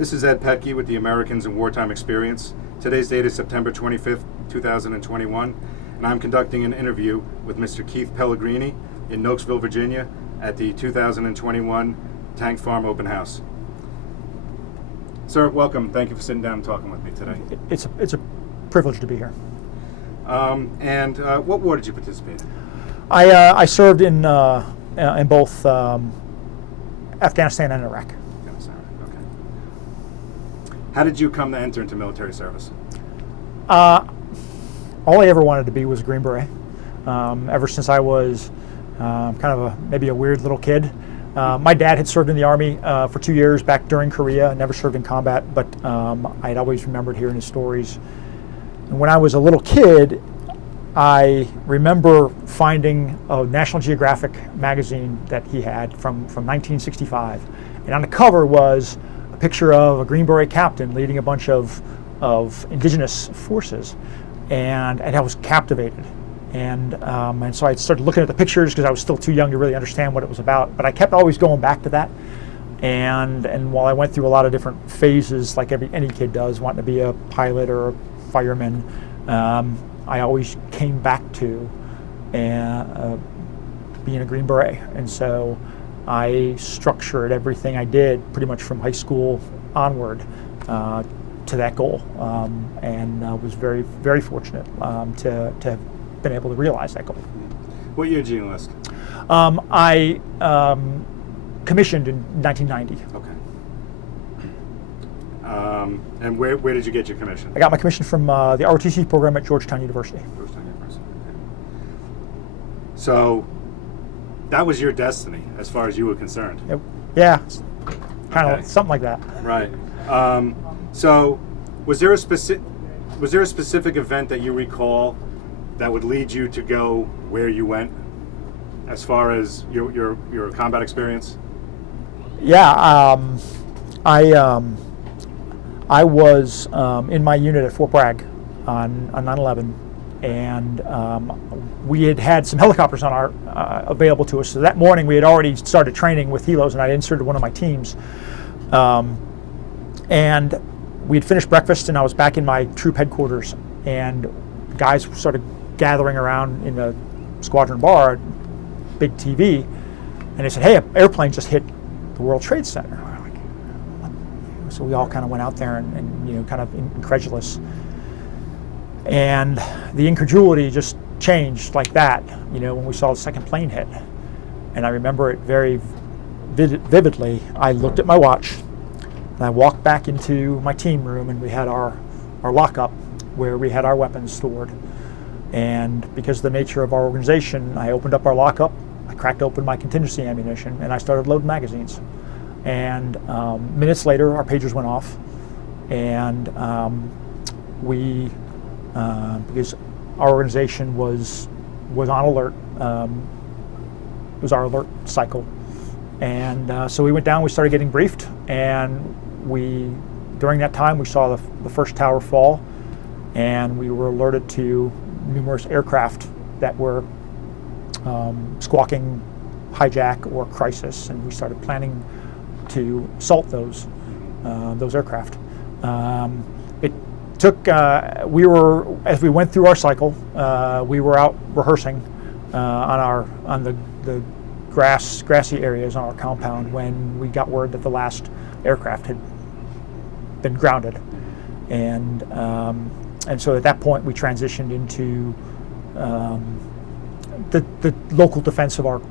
This is Ed Petke with the Americans in Wartime Experience. Today's date is September 25th, 2021, and I'm conducting an interview with Mr. Keith Pellegrini in Nokesville, Virginia, at the 2021 Tank Farm Open House. Sir, welcome. Thank you for sitting down and talking with me today. It's a privilege to be here. What war did you participate in? I served in both Afghanistan and Iraq. Okay. How did you come to enter into military service? All I ever wanted to be was a Green Beret. Ever since I was kind of maybe a weird little kid. My dad had served in the Army for 2 years back during Korea, never served in combat, but I'd always remembered hearing his stories. And when I was a little kid, I remember finding a National Geographic magazine that he had from 1965. And on the cover was a picture of a Green Beret captain leading a bunch of indigenous forces. And I was captivated. And so I started looking at the pictures because I was still too young to really understand what it was about. But I kept always going back to that. And while I went through a lot of different phases, like any kid does, wanting to be a pilot or a fireman, I always came back to being a Green Beret. And so I structured everything I did pretty much from high school onward to that goal. And was very, very fortunate to have been able to realize that goal. What year did you enlist? I commissioned in 1990. Okay. And where did you get your commission? I got my commission from the ROTC program at Georgetown University. Georgetown University. Okay. So that was your destiny, as far as you were concerned. Yeah, kind of Okay. something like that. Right. So was there a specific event that you recall that would lead you to go where you went, as far as your combat experience? Yeah, I was in my unit at Fort Bragg on 9/11, and we had some helicopters on our available to us. So that morning we had already started training with helos, and I inserted one of my teams. And we had finished breakfast, and I was back in my troop headquarters, and guys started gathering around in the squadron bar, big TV, and they said, "Hey, an airplane just hit the World Trade Center." So we all kind of went out there and kind of incredulous. And the incredulity just changed like that, when we saw the second plane hit. And I remember it very vividly. I looked at my watch, and I walked back into my team room, and we had our lockup where we had our weapons stored. And because of the nature of our organization, I opened up our lockup, I cracked open my contingency ammunition, and I started loading magazines. And minutes later, our pagers went off, and because our organization was on alert, it was our alert cycle, and so we went down. We started getting briefed, and during that time we saw the first tower fall, and we were alerted to numerous aircraft that were squawking hijack or crisis, and we started planning to assault those aircraft. It took. As we went through our cycle, we were out rehearsing on the grassy areas on our compound when we got word that the last aircraft had been grounded, and so at that point we transitioned into the local defense of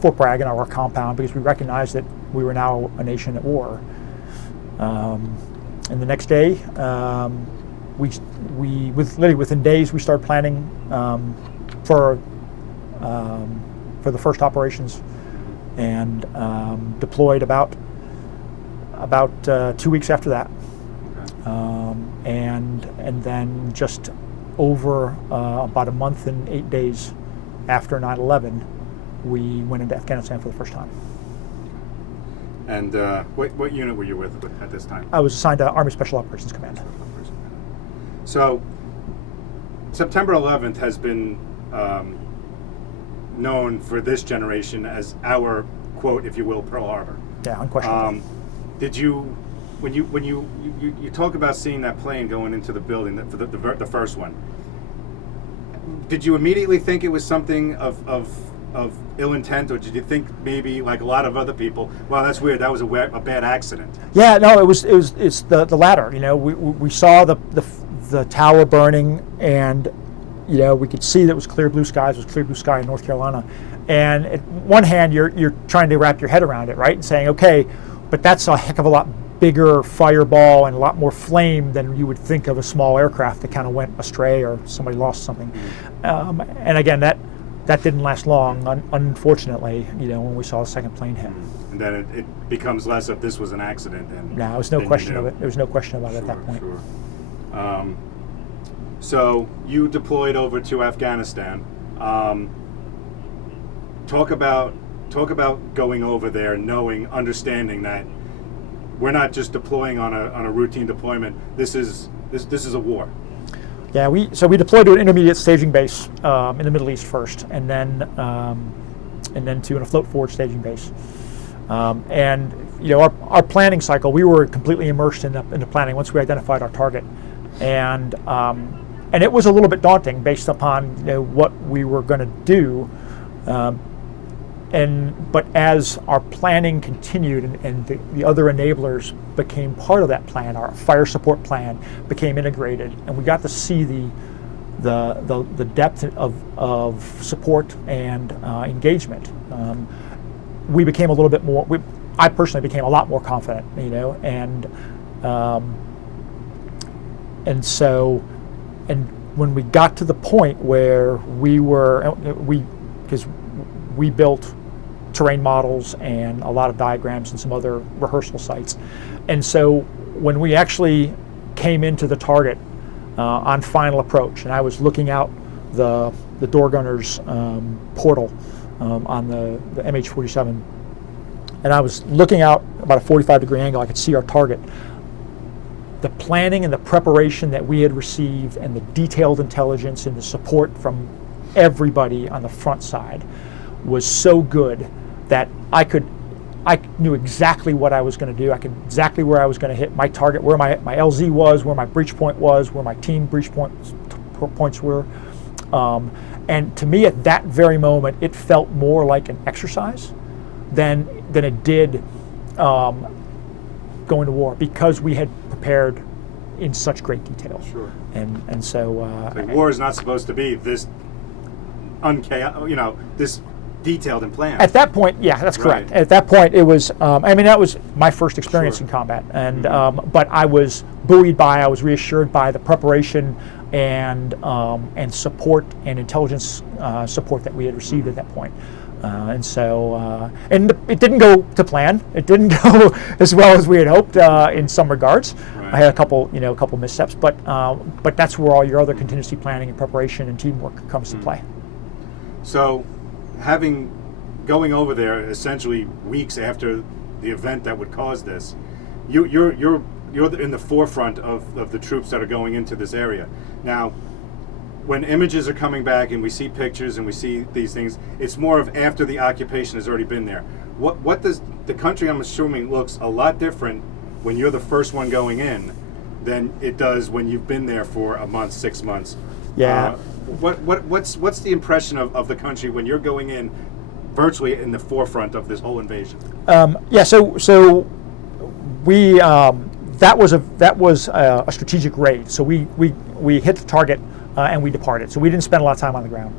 Fort Bragg and our compound, because we recognized that we were now a nation at war. And the next day, literally within days, we started planning for the first operations, and deployed about 2 weeks after that. And then just over about a month and 8 days after 9/11, we went into Afghanistan for the first time. And what unit were you with at this time? I was assigned to Army Special Operations Command. So September 11th has been known for this generation as our, quote, if you will, Pearl Harbor. Yeah, unquestionably. Did you when you talk about seeing that plane going into the building, for the first one, did you immediately think it was something of ill intent, or did you think maybe, like a lot of other people, well, that's weird, that was a bad accident? Yeah, no, it's the latter. You know, we saw the tower burning, and you know, we could see that it was clear blue skies. It was clear blue sky in North Carolina, and at one hand, you're trying to wrap your head around it, right, and saying, okay, but that's a heck of a lot bigger fireball and a lot more flame than you would think of a small aircraft that kind of went astray or somebody lost something. And again, that didn't last long, unfortunately, you know, when we saw the second plane hit. And then it becomes less of this was an accident. And no, there was no question of it. There was no question about it at that point. Sure. So you deployed over to Afghanistan. Talk about going over there, understanding that we're not just deploying on a routine deployment. This is a war. Yeah, we deployed to an intermediate staging base in the Middle East first, and then to an afloat forward staging base. And you know, our planning cycle, we were completely immersed in the planning once we identified our target, and it was a little bit daunting based upon, you know, what we were going to do. But as our planning continued and the other enablers became part of that plan, our fire support plan became integrated, and we got to see the depth of support and engagement. We became a little bit more. I personally became a lot more confident, you know, and so when we got to the point where because we built terrain models and a lot of diagrams and some other rehearsal sites. And so when we actually came into the target on final approach, and I was looking out the door gunner's portal on the MH-47, and I was looking out about a 45-degree angle, I could see our target. The planning and the preparation that we had received and the detailed intelligence and the support from everybody on the front side was so good that I knew exactly what I was going to do. I could exactly where I was going to hit my target, where my LZ was, where my breach point was, where my team breach points were. And to me, at that very moment, it felt more like an exercise than it did going to war, because we had prepared in such great detail. Sure. And so war is not supposed to be this this detailed and planned. At that point, yeah, that's correct. Right. At that point, it was. That was my first experience Sure. in combat, and but I was buoyed by, I was reassured by the preparation and support and intelligence support that we had received at that point. And so, and it didn't go to plan. It didn't go as well as we had hoped in some regards. Right. I had a couple missteps, but that's where all your other contingency planning and preparation and teamwork comes to play. So, going over there essentially weeks after the event that would cause this, you're in the forefront of the troops that are going into this area. Now, when images are coming back and we see pictures and we see these things, it's more of after the occupation has already been there. What does the country, I'm assuming, looks a lot different when you're the first one going in than it does when you've been there for a month, 6 months. Yeah. What's the impression of the country when you're going in virtually in the forefront of this whole invasion? So we that was a strategic raid. So we hit the target and we departed. So we didn't spend a lot of time on the ground,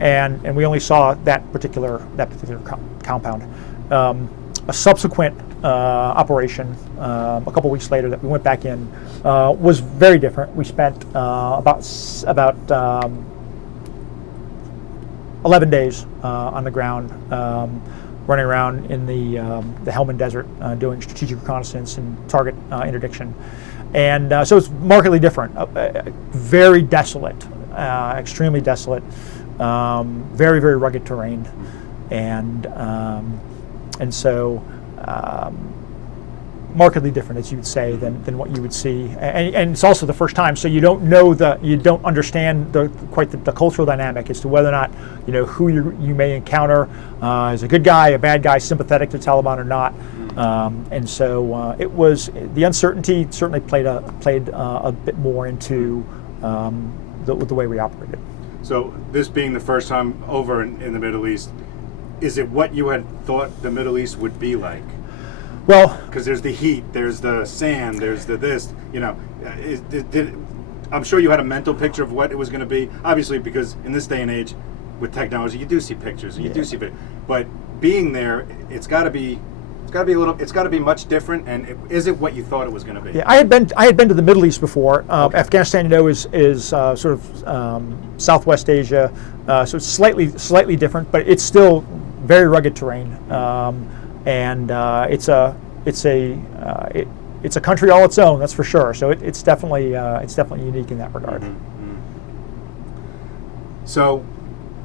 and we only saw that particular compound. A subsequent operation a couple weeks later that we went back in was very different. We spent about 11 days on the ground, running around in the Helmand Desert, doing strategic reconnaissance and target interdiction. And so it's markedly different, very desolate, extremely desolate, very, very rugged terrain, and so markedly different, as you would say, than what you would see. And it's also the first time, so you don't understand quite the cultural dynamic as to whether or not who you may encounter is a good guy, a bad guy, sympathetic to Taliban or not. And so it was the uncertainty certainly played a bit more into the way we operated. So this being the first time over in the Middle East, is it what you had thought the Middle East would be like? Well, because there's the heat, there's the sand, there's the this. You know, I'm sure you had a mental picture of what it was going to be. Obviously, because in this day and age, with technology, you do see pictures and you do see videos. But being there, it's got to be much different. And is it what you thought it was going to be? Yeah, I had been to the Middle East before. Okay. Afghanistan, is sort of Southwest Asia, so it's slightly different, but it's still very rugged terrain, and it's a country all its own, that's for sure. So it's definitely unique in that regard. Mm-hmm. So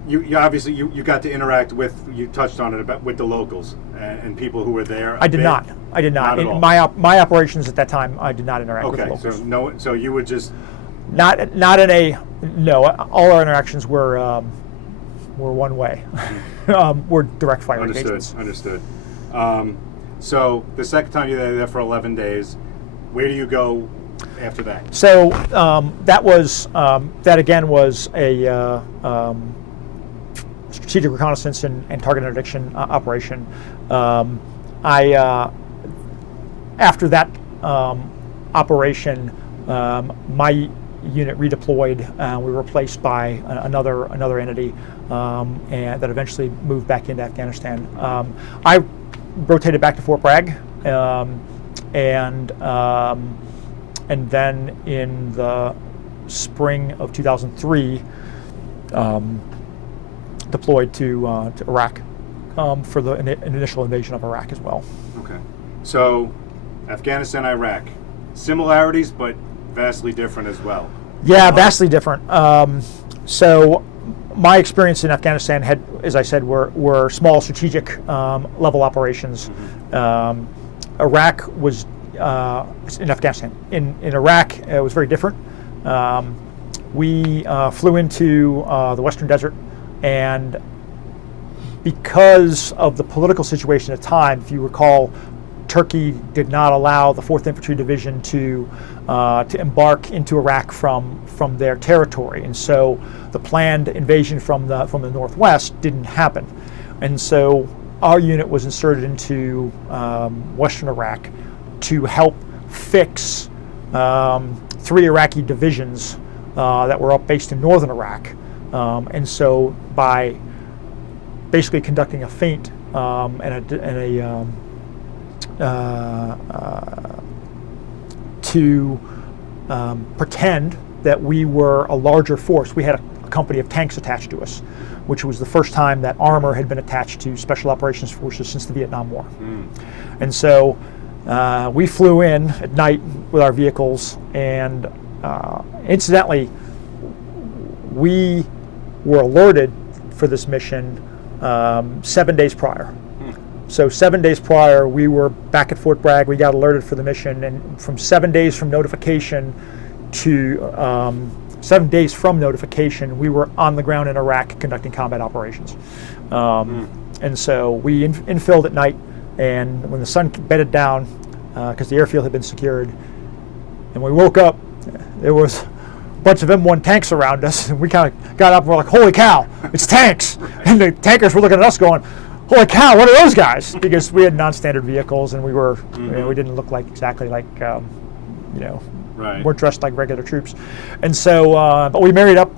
you obviously you got to interact with, you touched on it, with the locals and people who were there. I did not. Not at all. My operations at that time, I did not interact with locals. Okay, so you would just not in a no. All our interactions were one way. We're direct fire engagements. Understood. So the second time you were there for 11 days, where do you go after that? So that again was a strategic reconnaissance and target interdiction operation. After that operation, my unit redeployed. We were replaced by another entity, and that eventually moved back into Afghanistan. I rotated back to Fort Bragg, and then in the spring of 2003, deployed to Iraq for the initial invasion of Iraq as well. Okay, so Afghanistan, Iraq, similarities but vastly different as well. Yeah, vastly different. So my experience in Afghanistan had, as I said, were small strategic level operations. Mm-hmm. Iraq was in Afghanistan. In Iraq, it was very different. We flew into the Western Desert, and because of the political situation at the time, if you recall, Turkey did not allow the 4th Infantry Division to embark into Iraq from their territory, and so the planned invasion from the northwest didn't happen, and so our unit was inserted into Western Iraq to help fix 3 Iraqi divisions that were up based in northern Iraq, and so by basically conducting a feint to pretend that we were a larger force. We had a company of tanks attached to us, which was the first time that armor had been attached to Special Operations Forces since the Vietnam War. Mm. And so we flew in at night with our vehicles, and incidentally, we were alerted for this mission 7 days prior. So 7 days prior, we were back at Fort Bragg. We got alerted for the mission, and from 7 days from notification to 7 days from notification, we were on the ground in Iraq conducting combat operations. And so we infilled at night, and when the sun bedded down, because the airfield had been secured, and we woke up, there was a bunch of M1 tanks around us, and we kind of got up and we're like, holy cow, it's tanks! And the tankers were looking at us going, holy cow, what are those guys? Because we had non-standard vehicles, and we were, we didn't look exactly like, right. weren't dressed like regular troops. And so, but we married up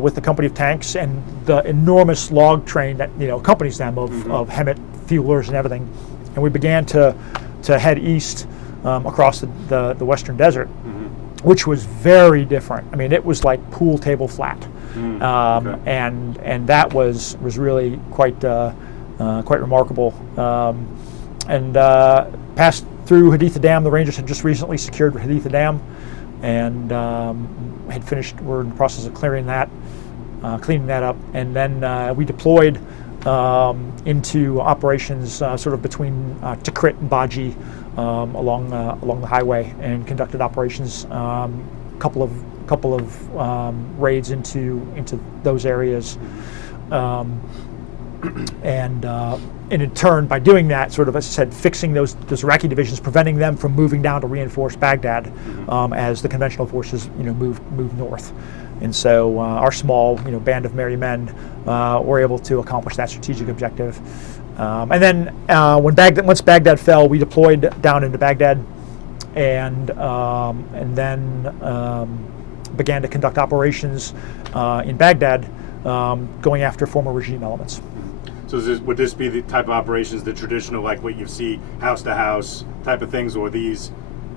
with the company of tanks and the enormous log train that, accompanies them of HEMTT fuelers and everything. And we began to head east across the Western Desert, which was very different. I mean, it was like pool table flat. Okay. And that was really quite remarkable. And passed through Haditha Dam. The Rangers had just recently secured Haditha Dam, and had finished. We're in the process of cleaning that up, and then we deployed into operations sort of between Tikrit and Baji along the highway, and conducted operations. Couple of raids into those areas. And and in turn, by doing that, sort of, as I said, fixing those Iraqi divisions, preventing them from moving down to reinforce Baghdad as the conventional forces, moved north. And so our small, band of merry men were able to accomplish that strategic objective. And then once Baghdad fell, we deployed down into Baghdad, and then began to conduct operations in Baghdad, going after former regime elements. So would this be the type of operations, the traditional, like what you see house to house type of things, or these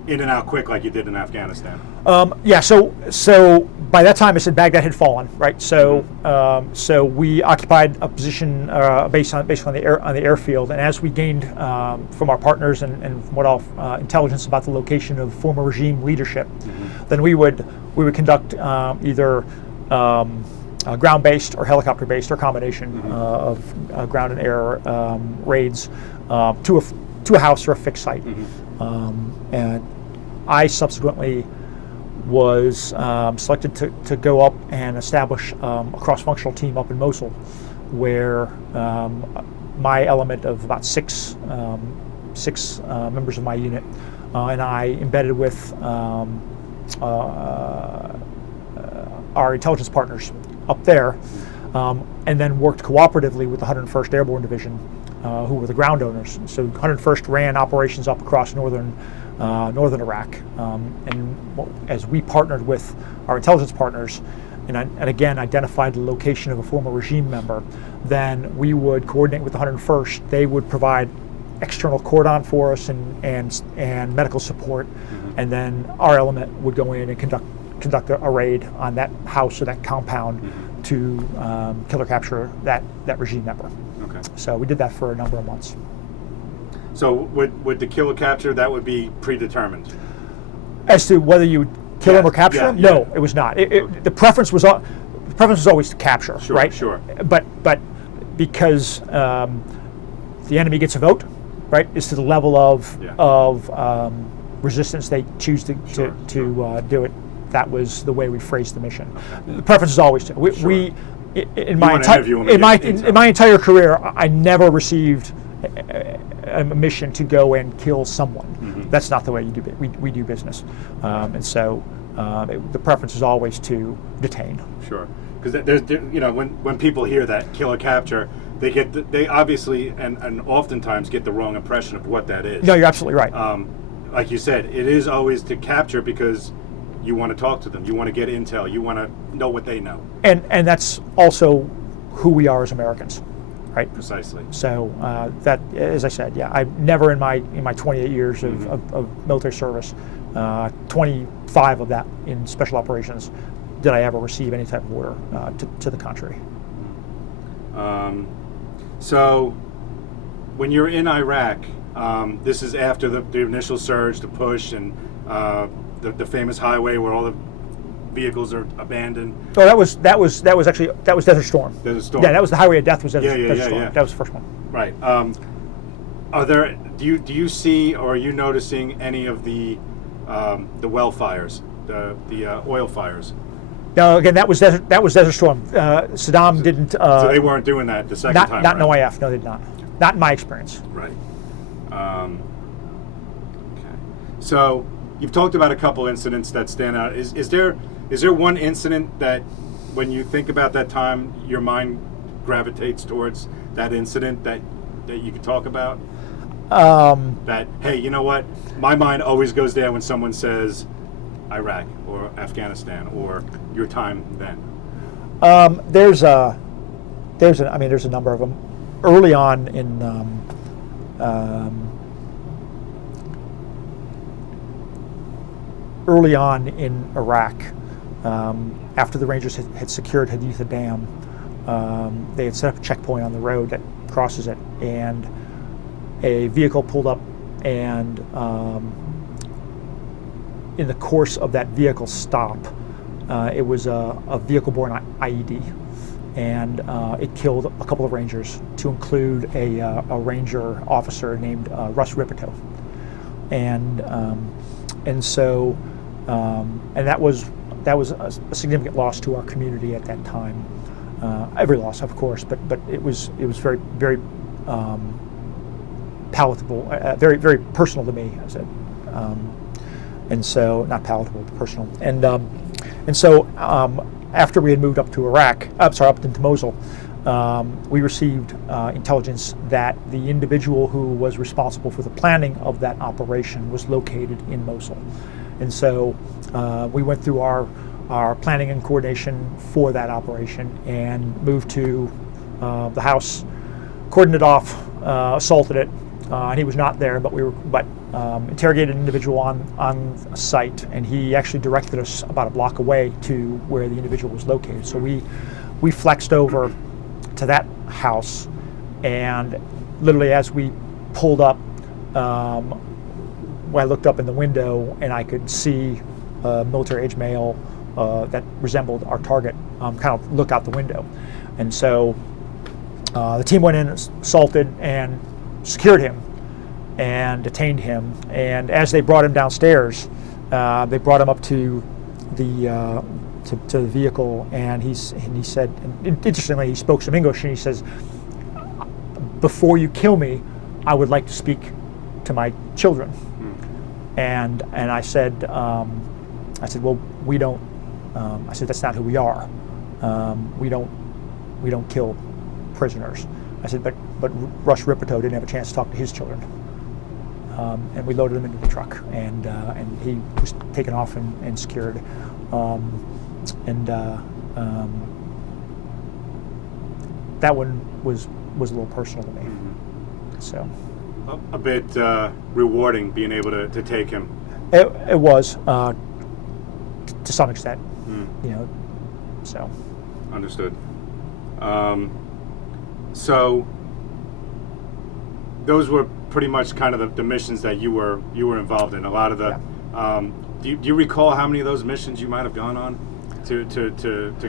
in and out quick like you did in Afghanistan? Yeah. So by that time, I said Baghdad had fallen, right? So so we occupied a position basically on the airfield, and as we gained from our partners and from what all intelligence about the location of former regime leadership, then we would conduct either ground-based or helicopter-based, or a combination of ground and air raids to a house or a fixed site. And I subsequently was selected to go up and establish a cross-functional team up in Mosul, where my element of about six members of my unit and I, embedded with our intelligence partners up there, and then worked cooperatively with the 101st Airborne Division, who were the ground owners. So 101st ran operations up across northern Iraq, and as we partnered with our intelligence partners, and again identified the location of a former regime member, then we would coordinate with the 101st. They would provide external cordon for us and medical support, and then our element would go in and conduct a raid on that house or that compound to kill or capture that regime member. Okay. So we did that for a number of months. So would the kill or capture, that would be predetermined? As to whether you would kill him or capture him? Yeah. No, it was not. The preference was always to capture, Sure, right? Sure. But because the enemy gets a vote, right, is to the level of resistance they choose to do it. That was the way we phrased the mission. Okay. The preference is always to. In my entire career, I never received a mission to go and kill someone. That's not the way we do business, and so the preference is always to detain. Sure, because when people hear that kill or capture, they obviously and oftentimes get the wrong impression of what that is. No, you're absolutely right. Like you said, it is always to capture because you want to talk to them, you want to get intel, you want to know what they know. And that's also who we are as Americans, right? Precisely. So that, as I said, I never in my 28 years of military service, 25 of that in special operations, did I ever receive any type of order to the contrary. So when you're in Iraq, this is after the initial surge, the push, and the famous highway where all the vehicles are abandoned. Oh, that was Desert Storm. Desert Storm. Yeah, that was the highway of death. Was Desert Storm. Yeah. That was the first one. Right. Do you see, or are you noticing any of the well fires, the oil fires? No, again, that was Desert Storm. Saddam didn't. So they weren't doing that the second time. Not in right? OIF. No, they did not. Not in my experience. Right. Okay. So you've talked about a couple incidents that stand out. Is there one incident that, when you think about that time, your mind gravitates towards that incident that you could talk about? That, hey, you know what? My mind always goes there when someone says Iraq or Afghanistan or your time then. There's a number of them. Early on in Iraq, after the Rangers had secured Haditha Dam, they had set up a checkpoint on the road that crosses it, and a vehicle pulled up, and in the course of that vehicle stop, it was a vehicle-borne IED, and it killed a couple of Rangers, to include a Ranger officer named Russ Ripito, and that was a significant loss to our community at that time. Every loss, of course, but it was very, very palatable, very very personal to me. I said, and so not palatable, but personal. And so after we had moved up to Iraq, up into Mosul, we received intelligence that the individual who was responsible for the planning of that operation was located in Mosul. And so we went through our planning and coordination for that operation and moved to the house, cordoned it off, assaulted it, and he was not there, but interrogated an individual on site, and he actually directed us about a block away to where the individual was located. So we flexed over to that house, and literally as we pulled up, I looked up in the window and I could see a military-age male that resembled our target kind of look out the window. And so the team went in, assaulted, and secured him and detained him. And as they brought him downstairs, they brought him up to the vehicle, and he said, and interestingly, he spoke some English, and he says, "Before you kill me, I would like to speak to my children." And I said, well, we don't. I said, that's not who we are. We don't kill prisoners. I said, but Rush Ripito didn't have a chance to talk to his children. And we loaded him into the truck, and he was taken off and secured. That one was a little personal to me. So a bit rewarding being able to take him. It was to some extent, So understood. So those were pretty much kind of the missions that you were involved in. A lot of the. Yeah. Do you recall how many of those missions you might have gone on to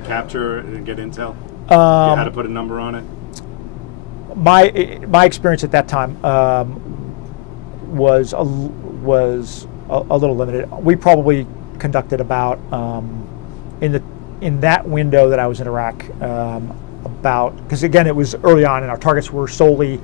capture and get intel? You had to put a number on it. My experience at that time was a little limited. We probably conducted about in that window that I was in Iraq, because again it was early on and our targets were solely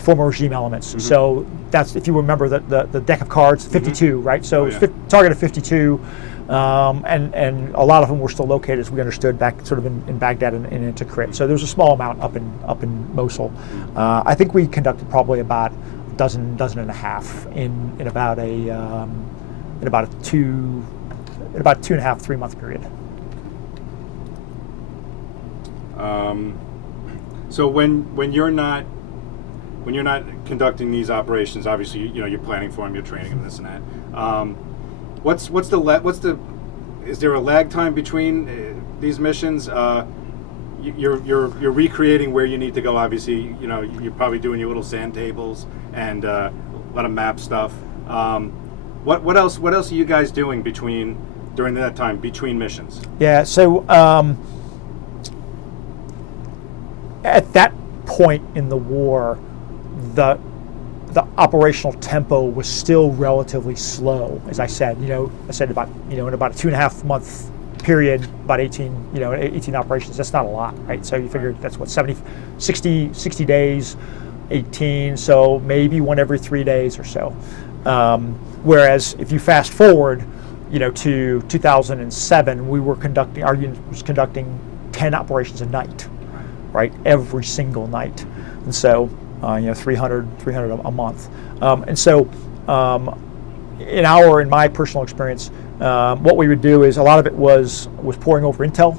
former regime elements. Mm-hmm. So that's, if you remember the deck of cards, 52, mm-hmm. right? So target of 52, and a lot of them were still located, as we understood, back sort of in Baghdad and into Tikrit. So there was a small amount up in Mosul. I think we conducted probably about a dozen and a half in about a 2.5, 3 month period. So when you're not conducting these operations, obviously you're planning for them, you're training them, this and that. Is there a lag time between these missions? You're recreating where you need to go. Obviously, you're probably doing your little sand tables and a lot of map stuff. What else are you guys doing during that time between missions? Yeah. So at that point in the war, the operational tempo was still relatively slow. As I said, in about in about a 2.5 month period, about 18 operations. That's not a lot, right? So you figure that's what 60 days, 18. So maybe one every 3 days or so. Whereas if you fast forward, to 2007, our unit was conducting 10 operations a night, right? Every single night, and so 300 a month. And so in my personal experience, what we would do is a lot of it was poring over intel,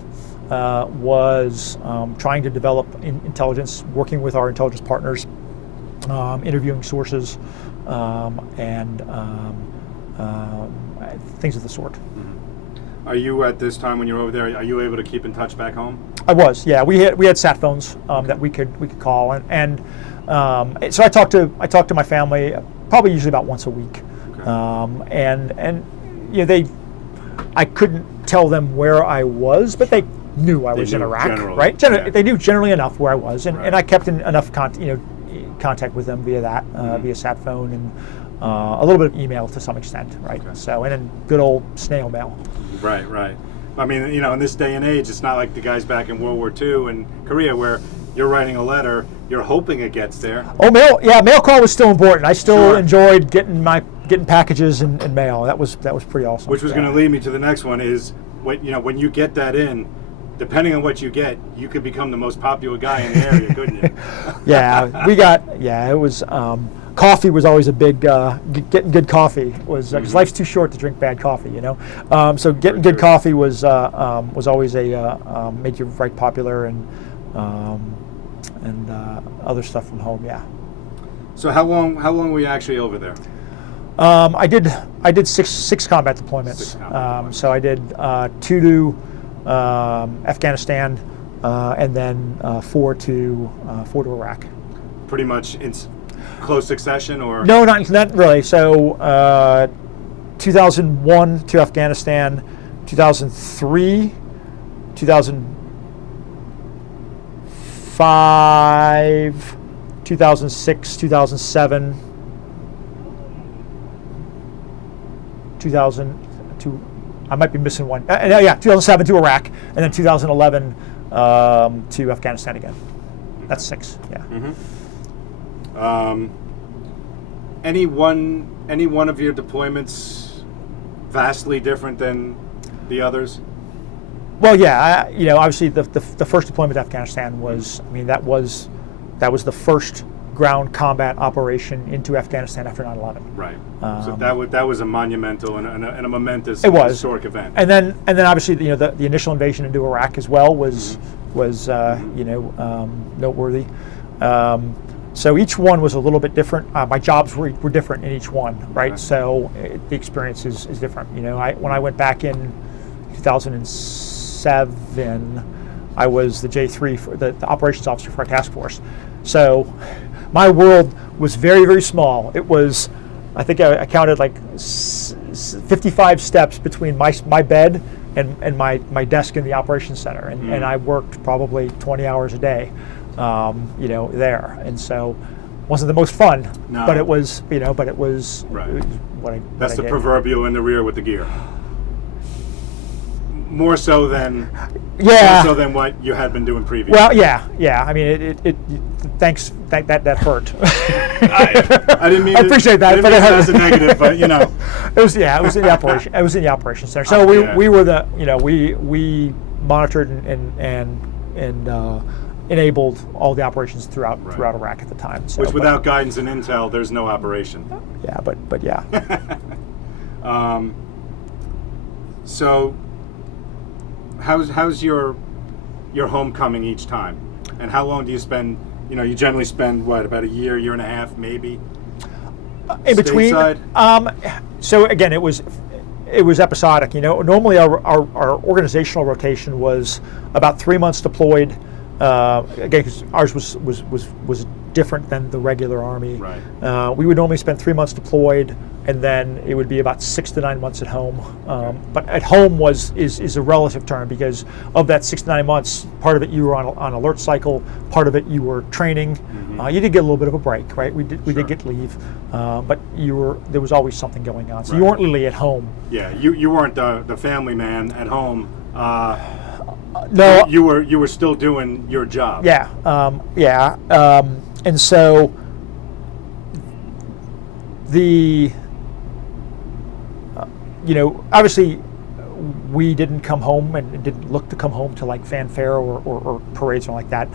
was trying to develop intelligence, working with our intelligence partners, interviewing sources, and things of the sort. Are you, at this time when you're over there, are you able to keep in touch back home? I was, yeah. We had sat phones that we could call, and so I talked to my family probably usually about once a week. Okay. I couldn't tell them where I was, but they knew I was in Iraq, right? They knew generally enough where I was, and I kept in enough contact with them via that, via sat phone, and a little bit of email to some extent, right? Okay. So, and then good old snail mail. Right. I mean, in this day and age, it's not like the guys back in World War II and Korea where you're writing a letter you're hoping it gets there. Oh, mail call was still important. I still Sure. enjoyed getting packages and mail. That was pretty awesome. Which was going to lead me to the next one is when you get that in, depending on what you get, you could become the most popular guy in the area, couldn't you? It was coffee was always a big getting good coffee was because life's too short to drink bad coffee, so getting good coffee was always made you right popular and other stuff from home. Yeah. So how long were you actually over there? I did six combat deployments. So I did 2 to Afghanistan, and then 4 to Iraq. Pretty much in close succession, or no, not really. So 2001 to Afghanistan, 2003, 2005, 2006, 2007. 2002, I might be missing one. 2007 to Iraq, and then 2011 to Afghanistan again. That's 6. Yeah. Mm-hmm. Any one of your deployments vastly different than the others? Well, yeah. Obviously the first deployment to Afghanistan was. I mean, that was the first ground combat operation into Afghanistan after 9/11. Right. So that was a monumental and a momentous historic event. And then obviously the initial invasion into Iraq as well was noteworthy. So each one was a little bit different. My jobs were different in each one, right? Okay. So the experience is different. When I went back in 2007, I was the J3 for the operations officer for our task force. So my world was very, very small. It was, I think I counted like 55 steps between my bed and my desk in the operations center, and I worked probably 20 hours a day, there. And so, wasn't the most fun, no. but it was, right. That's the did. proverbial in the rear with the gear. More so than what you had been doing previously. Well, yeah. I mean, thanks. That hurt. I didn't mean. I appreciate that, but it hurt. As a negative, but It was in the operation. It was in the operations center. So we were the we monitored and enabled all the operations throughout Iraq at the time. So, which without guidance and intel, there's no operation. Yeah, but yeah. So. How's your homecoming each time, and how long do you spend? You generally spend about a year and a half, maybe. In between. So again, it was episodic. Normally our organizational rotation was about 3 months deployed. Again, because ours was different than the regular Army. Right. We would normally spend 3 months deployed, and then it would be about 6 to 9 months at home. But at home is a relative term, because of that 6 to 9 months, part of it you were on alert cycle, part of it you were training. Mm-hmm. You did get a little bit of a break, right? We did get leave, but there was always something going on. So you weren't really at home. Yeah, you weren't the family man at home. No, you were still doing your job. Yeah, and so obviously we didn't come home and didn't look to come home to like fanfare or parades or like that.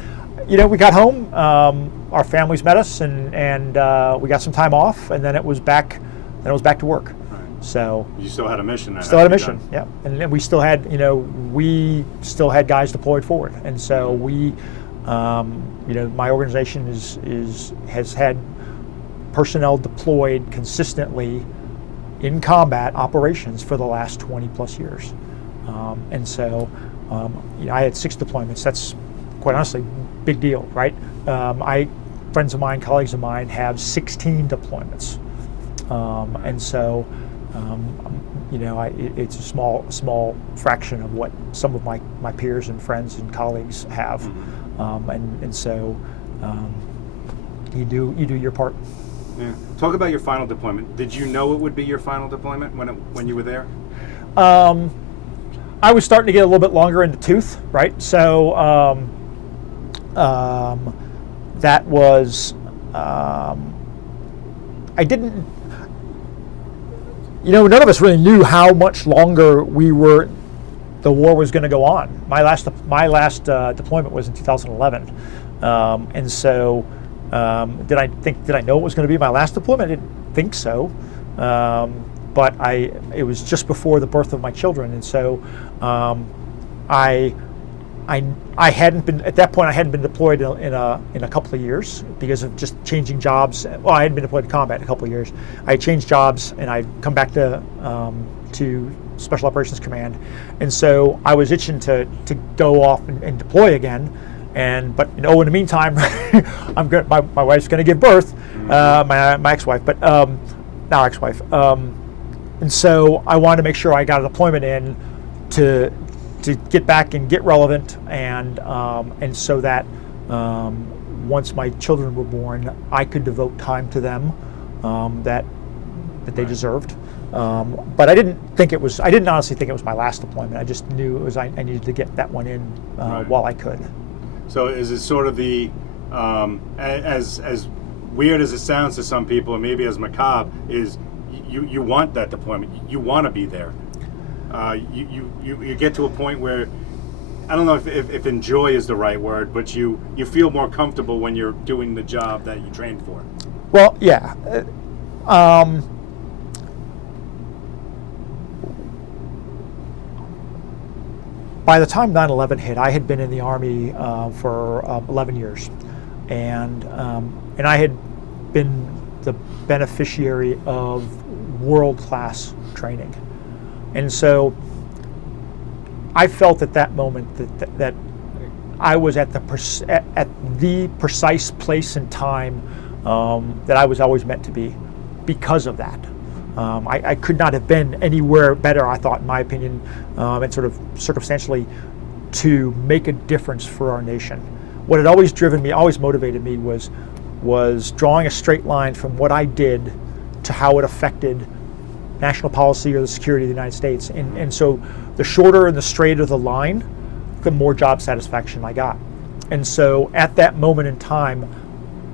We got home, our families met us, and we got some time off, and then it was back to work. So you still had a mission. Yeah, and we still had guys deployed forward, and so my organization has had personnel deployed consistently in combat operations for the last 20 plus years, and so I had 6 deployments. That's quite honestly big deal, right? Friends of mine, colleagues of mine have 16 deployments, and so. It's a small fraction of what some of my peers and friends and colleagues have, and so you do your part. Yeah. Talk about your final deployment. Did you know it would be your final deployment when you were there? I was starting to get a little bit longer in the tooth, right? So that was, I didn't, none of us really knew how much longer the war was going to go on. My last deployment was in 2011, and so did I know it was going to be my last deployment? I didn't think so, but it was just before the birth of my children, and so I hadn't been at that point. I hadn't been deployed in a couple of years because of just changing jobs. Well, I hadn't been deployed to combat in a couple of years. I changed jobs and I'd come back to Special Operations Command, and so I was itching to go off and deploy again. But in the meantime, my wife's going to give birth, my ex-wife, but now ex-wife, and so I wanted to make sure I got a deployment in to get back and get relevant, and so that once my children were born, I could devote time to them that they deserved. But I didn't honestly think it was my last deployment. I just knew it was I needed to get that one in while I could. So is it sort of the as weird as it sounds to some people, and maybe as macabre, is you want that deployment, you want to be there. You get to a point where, I don't know if enjoy is the right word, but you feel more comfortable when you're doing the job that you trained for. Well, yeah. By the time 9/11 hit, I had been in the Army for 11 years, and I had been the beneficiary of world-class training. And so I felt at that moment that I was at the precise place and time that I was always meant to be because of that. I could not have been anywhere better, I thought, in my opinion, and sort of circumstantially, to make a difference for our nation. What had always driven me, always motivated me, was drawing a straight line from what I did to how it affected national policy or the security of the United States. And so the shorter and the straighter the line, the more job satisfaction I got. And so at that moment in time,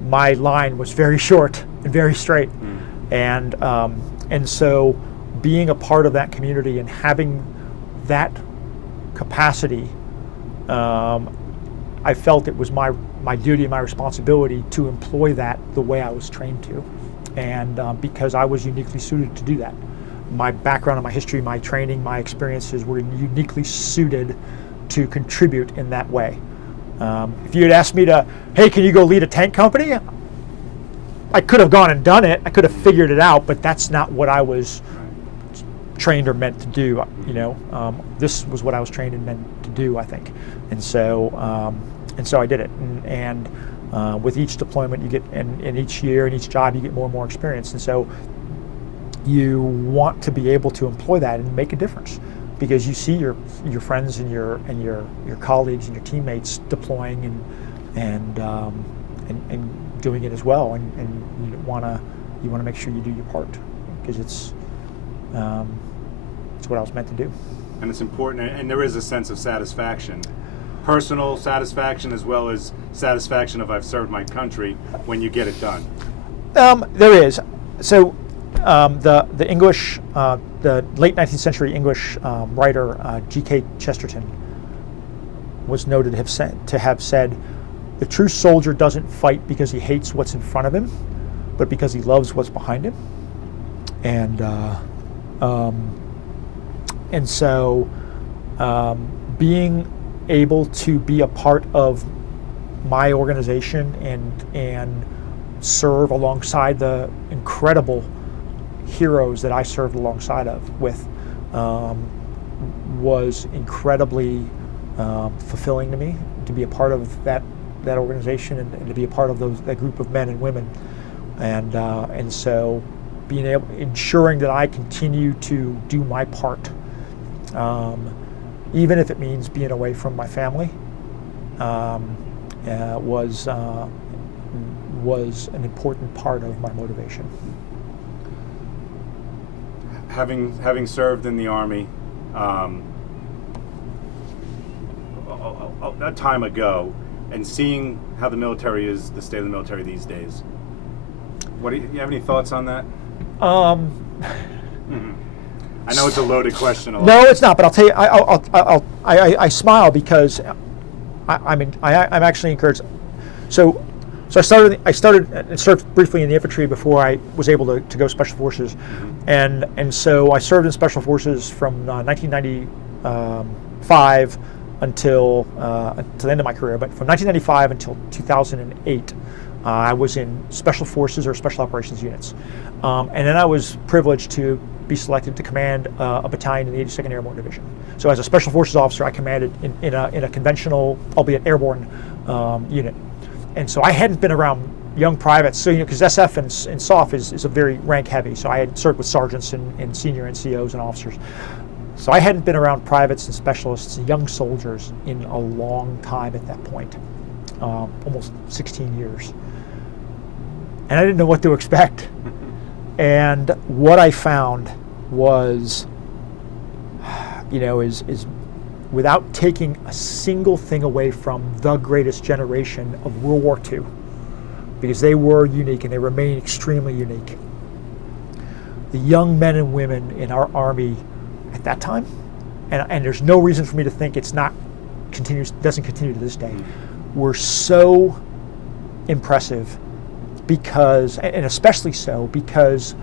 my line was very short and very straight. And so being a part of that community and having that capacity, I felt it was my duty and my responsibility to employ that the way I was trained to. And because I was uniquely suited to do that. My background and my history, my training, my experiences were uniquely suited to contribute in that way. If you had asked me hey, can you go lead a tank company? I could have gone and done it. I could have figured it out, but that's not what I was trained or meant to do. This was what I was trained and meant to do, I think. And so I did it. And with each deployment, you get, and each year and each job, you get more and more experience. And so you want to be able to employ that and make a difference, because you see your friends and your colleagues and your teammates deploying and doing it as well, and you want to make sure you do your part, because it's what I was meant to do. And it's important, and there is a sense of satisfaction, personal satisfaction as well as satisfaction of I've served my country when you get it done. There is. So the English, the late 19th century English writer G.K. Chesterton was noted to have said, "The true soldier doesn't fight because he hates what's in front of him, but because he loves what's behind him." And so being able to be a part of my organization and serve alongside the incredible heroes that I served alongside with was incredibly fulfilling to me, to be a part of that organization and to be a part of that group of men and women, and so ensuring that I continue to do my part, even if it means being away from my family, was an important part of my motivation. Having served in the Army a time ago, and seeing how the military is, the state of the military these days. What do you have any thoughts on that? I know it's a loaded question. No, it's not. But I'll tell you, I smile because I'm actually encouraged. So I started and served briefly in the infantry before I was able to go Special Forces, and so I served in Special Forces from 1995 until the end of my career. But from 1995 until 2008, I was in Special Forces or Special Operations units, and then I was privileged to be selected to command a battalion in the 82nd Airborne Division. So as a Special Forces officer, I commanded in a conventional, albeit airborne, unit. And so I hadn't been around young privates, so because SF and SOF is a very rank heavy. So I had served with sergeants and senior NCOs and officers. So I hadn't been around privates and specialists and young soldiers in a long time at that point, almost 16 years. And I didn't know what to expect. And what I found was, is without taking a single thing away from the greatest generation of World War II, because they were unique and they remain extremely unique. The young men and women in our Army at that time, and there's no reason for me to think doesn't continue to this day, were so impressive because, and especially so because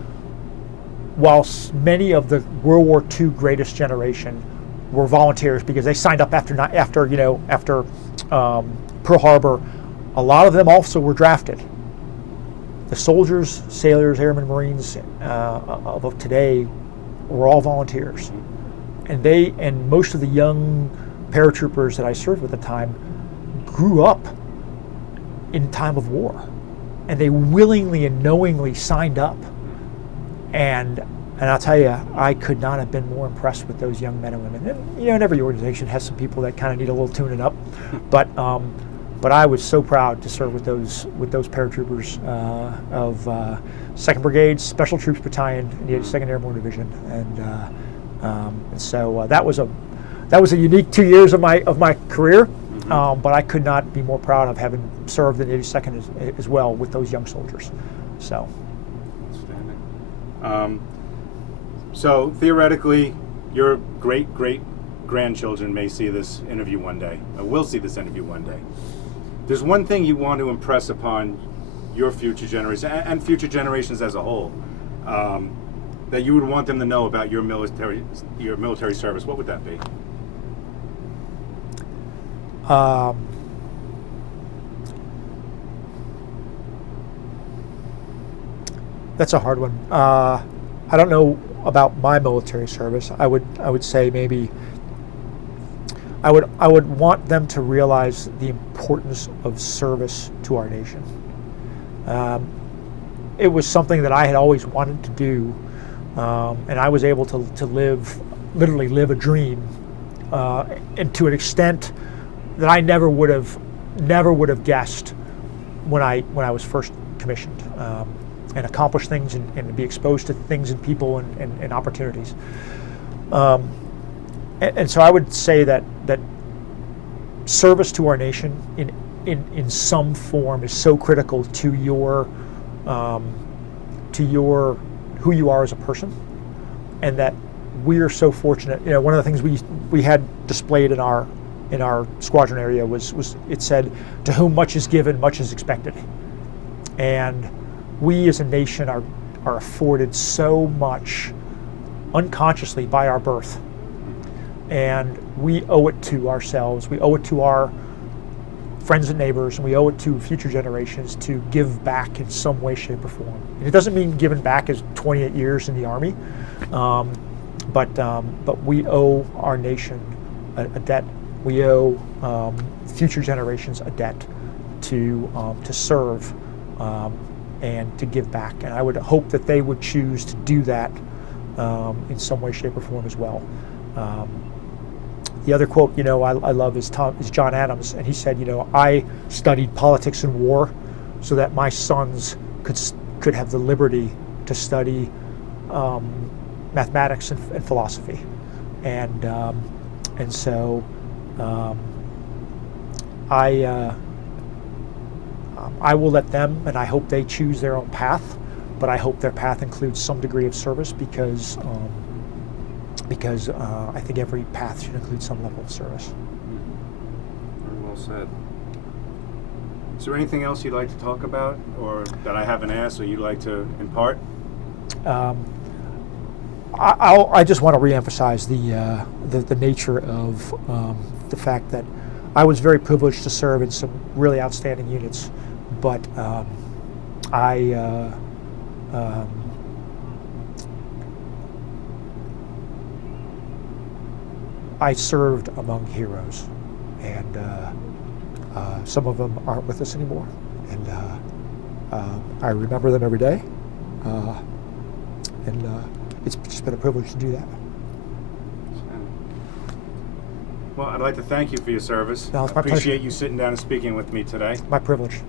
whilst many of the World War II greatest generation were volunteers because they signed up after Pearl Harbor, a lot of them also were drafted. The soldiers, sailors, airmen, Marines of today were all volunteers, and most of the young paratroopers that I served with at the time grew up in time of war, and they willingly and knowingly signed up. And I'll tell you, I could not have been more impressed with those young men and women. And every organization has some people that kind of need a little tuning up, but I was so proud to serve with those paratroopers of 2nd Brigade, Special Troops Battalion, in the 82nd Airborne Division, and so that was a unique 2 years of my career. But I could not be more proud of having served in the 82nd as well with those young soldiers. So. So theoretically, your great-great-grandchildren may see this interview one day, or will see this interview one day. There's one thing you want to impress upon your future generation, and future generations as a whole, that you would want them to know about your military service. What would that be? That's a hard one. I don't know about my military service. I would say maybe I would want them to realize the importance of service to our nation. It was something that I had always wanted to do, and I was able to literally live a dream, and to an extent that I never would have guessed when I was first commissioned. And accomplish things and be exposed to things and people and opportunities. And so I would say that service to our nation in some form is so critical to your who you are as a person, and that we are so fortunate. One of the things we had displayed in our squadron area was it said, "To whom much is given, much is expected," and we as a nation are afforded so much unconsciously by our birth, and we owe it to ourselves, we owe it to our friends and neighbors, and we owe it to future generations to give back in some way, shape, or form. And it doesn't mean giving back as 28 years in the Army, but we owe our nation a debt. We owe future generations a debt to serve and to give back. And I would hope that they would choose to do that in some way, shape, or form as well. The other quote, I love is John Adams, and he said, I studied politics and war so that my sons could have the liberty to study mathematics and philosophy, and so I I will let them, and I hope they choose their own path, but I hope their path includes some degree of service because I think every path should include some level of service. Very well said. Is there anything else you'd like to talk about, or that I haven't asked, or you'd like to impart? I just want to reemphasize the nature of the fact that I was very privileged to serve in some really outstanding units, but I served among heroes, and some of them aren't with us anymore, and I remember them every day, and it's just been a privilege to do that. Well, I'd like to thank you for your service. No, it's I my appreciate pleasure. you sitting down and speaking with me today. My privilege.